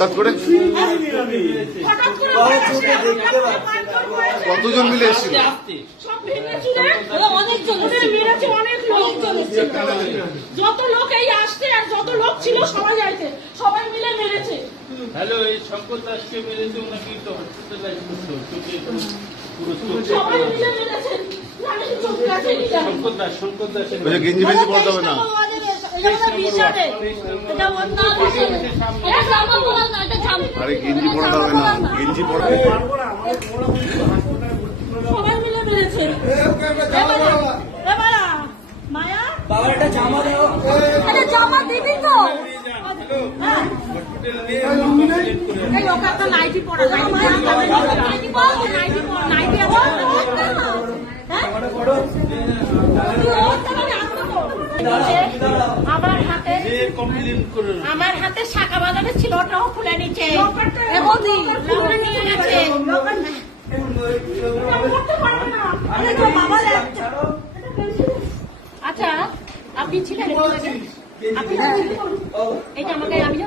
হঠাৎ করে কতজন মিলে এসেছিল? যত লোক এই আসছে আর যত লোক ছিল সবাই যাইছে, সবাই মিলে মেরেছে। হ্যালো, এই শঙ্কর দাসকে মেরেছে ওনাকে তো হসপিটালাইজ করতে সবাই মিলে মেরেছে। শঙ্কর দাস গেঞ্জি ফেঞ্জি পড়তে হবে না। আরে গেঞ্জি পড়তে হবে না, গেঞ্জি পড়তে সবাই মিলে মেরেছে। মায়া বাবা একটা জামা দাও, একটা জামা দিবি তো। এই ওকে একটা নাইটি পরা, নাইটি পরা, নাইটি আবার আমার হাতে শাখা বাজারে ছিল, ওটাও খুলে নিচ্ছে। আচ্ছা, আপনি ছিলেন, আপনি এটা আমাকে আমি